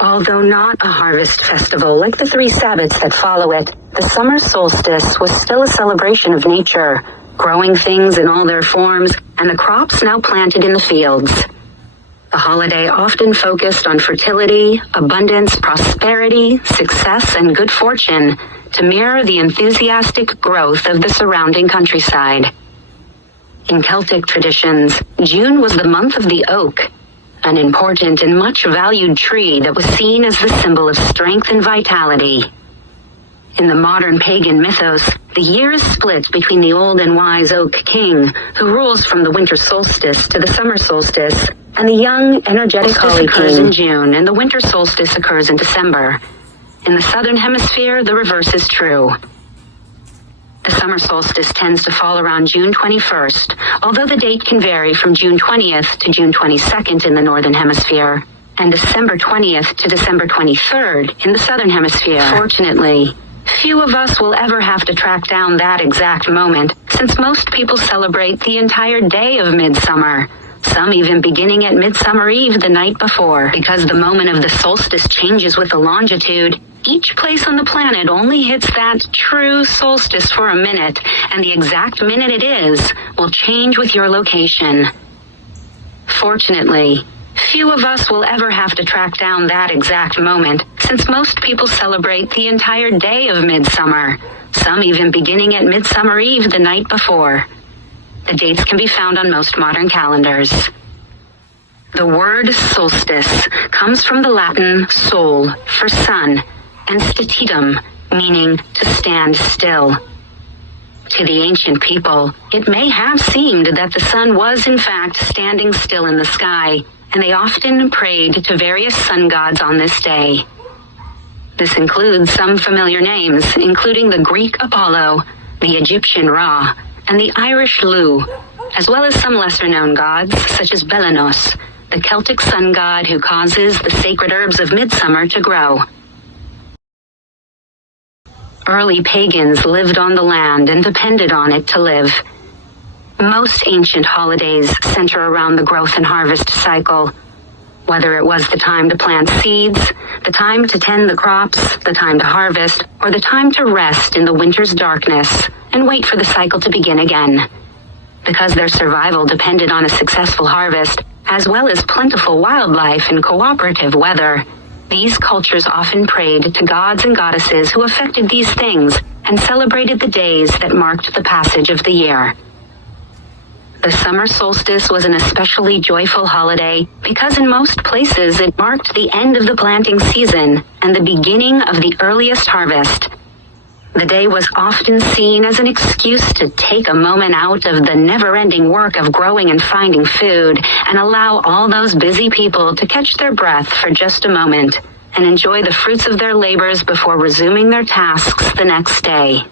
Although not a harvest festival like the 3 Sabbats that follow it, the summer solstice was still a celebration of nature, growing things in all their forms, and the crops now planted in the fields. The holiday often focused on fertility, abundance, prosperity, success, and good fortune, to mirror the enthusiastic growth of the surrounding countryside. In Celtic traditions, June was the month of the oak, an important and much valued tree that was seen as the symbol of strength and vitality. In the modern pagan mythos, the year is split between the old and wise oak king, who rules from the winter solstice to the summer solstice, and the young, energetic holly occurs in June, and the winter solstice occurs in December. In the southern hemisphere, the reverse is true. The summer solstice tends to fall around June 21st, although the date can vary from June 20th to June 22nd in the northern hemisphere, and December 20th to December 23rd in the southern hemisphere. Fortunately, few of us will ever have to track down that exact moment, since most people celebrate the entire day of midsummer, some even beginning at Midsummer Eve the night before. Because the moment of the solstice changes with the longitude, each place on the planet only hits that true solstice for a minute, and the exact minute it is will change with your location. Fortunately, few of us will ever have to track down that exact moment, since most people celebrate the entire day of midsummer, some even beginning at Midsummer Eve the night before. The dates can be found on most modern calendars. The word solstice comes from the Latin sol, for sun, and statitum, meaning to stand still. To the ancient people, it may have seemed that the sun was in fact standing still in the sky, and they often prayed to various sun gods on this day. This includes some familiar names, including the Greek Apollo, the Egyptian Ra, and the Irish Lu, as well as some lesser-known gods, such as Belanos, the Celtic sun god who causes the sacred herbs of midsummer to grow. Early pagans lived on the land and depended on it to live. Most ancient holidays center around the growth and harvest cycle. Whether it was the time to plant seeds, the time to tend the crops, the time to harvest, or the time to rest in the winter's darkness and wait for the cycle to begin again. Because their survival depended on a successful harvest, as well as plentiful wildlife and cooperative weather, these cultures often prayed to gods and goddesses who affected these things and celebrated the days that marked the passage of the year. The summer solstice was an especially joyful holiday because in most places it marked the end of the planting season and the beginning of the earliest harvest. The day was often seen as an excuse to take a moment out of the never-ending work of growing and finding food and allow all those busy people to catch their breath for just a moment and enjoy the fruits of their labors before resuming their tasks the next day.